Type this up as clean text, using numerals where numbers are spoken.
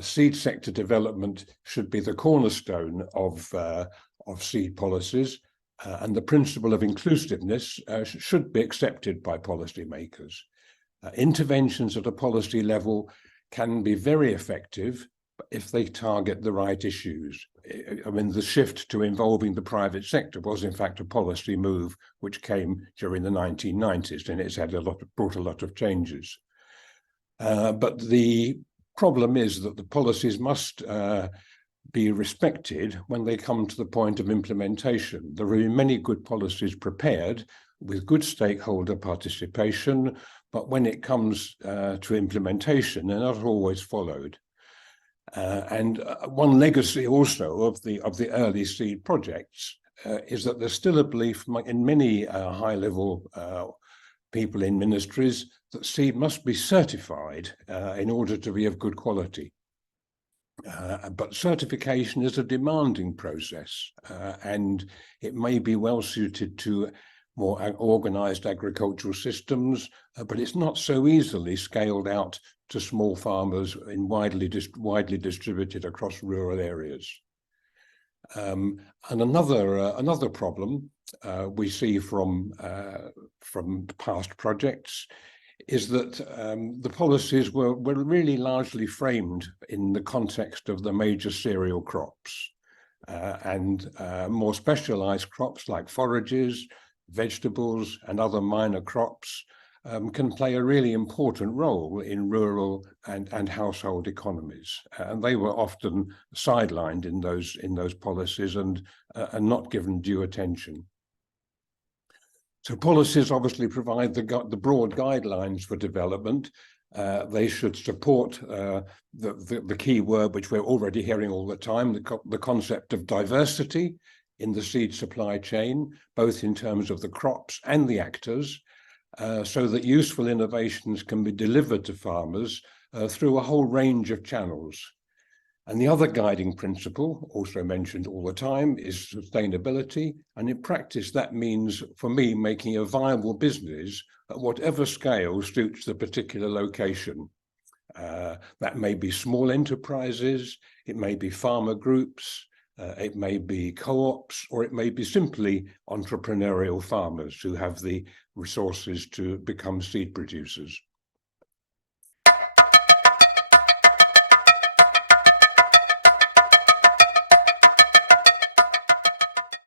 Seed sector development should be the cornerstone of seed policies, and the principle of inclusiveness should be accepted by policymakers. Interventions at a policy level can be very effective if they target the right issues. I mean, the shift to involving the private sector was in fact a policy move which came during the 1990s, and it's brought a lot of changes. But the problem is that the policies must be respected when they come to the point of implementation. There are many good policies prepared with good stakeholder participation, but when it comes to implementation, they're not always followed. And one legacy also of the early seed projects is that there's still a belief in many high-level people in ministries that seed must be certified in order to be of good quality. But certification is a demanding process, and it may be well suited to more organized agricultural systems, but it's not so easily scaled out to small farmers in widely distributed across rural areas. And another problem we see from past projects is that the policies were really largely framed in the context of the major cereal crops, and more specialized crops like forages, vegetables, and other minor crops can play a really important role in rural and household economies, and they were often sidelined in those policies and not given due attention. So policies obviously provide the broad guidelines for development. They should support the key word which we're already hearing all the time, the concept of diversity in the seed supply chain, both in terms of the crops and the actors, so that useful innovations can be delivered to farmers through a whole range of channels. And the other guiding principle, also mentioned all the time, is sustainability. And in practice, that means, for me, making a viable business at whatever scale suits the particular location. That may be small enterprises, it may be farmer groups, it may be co-ops, or it may be simply entrepreneurial farmers who have the resources to become seed producers.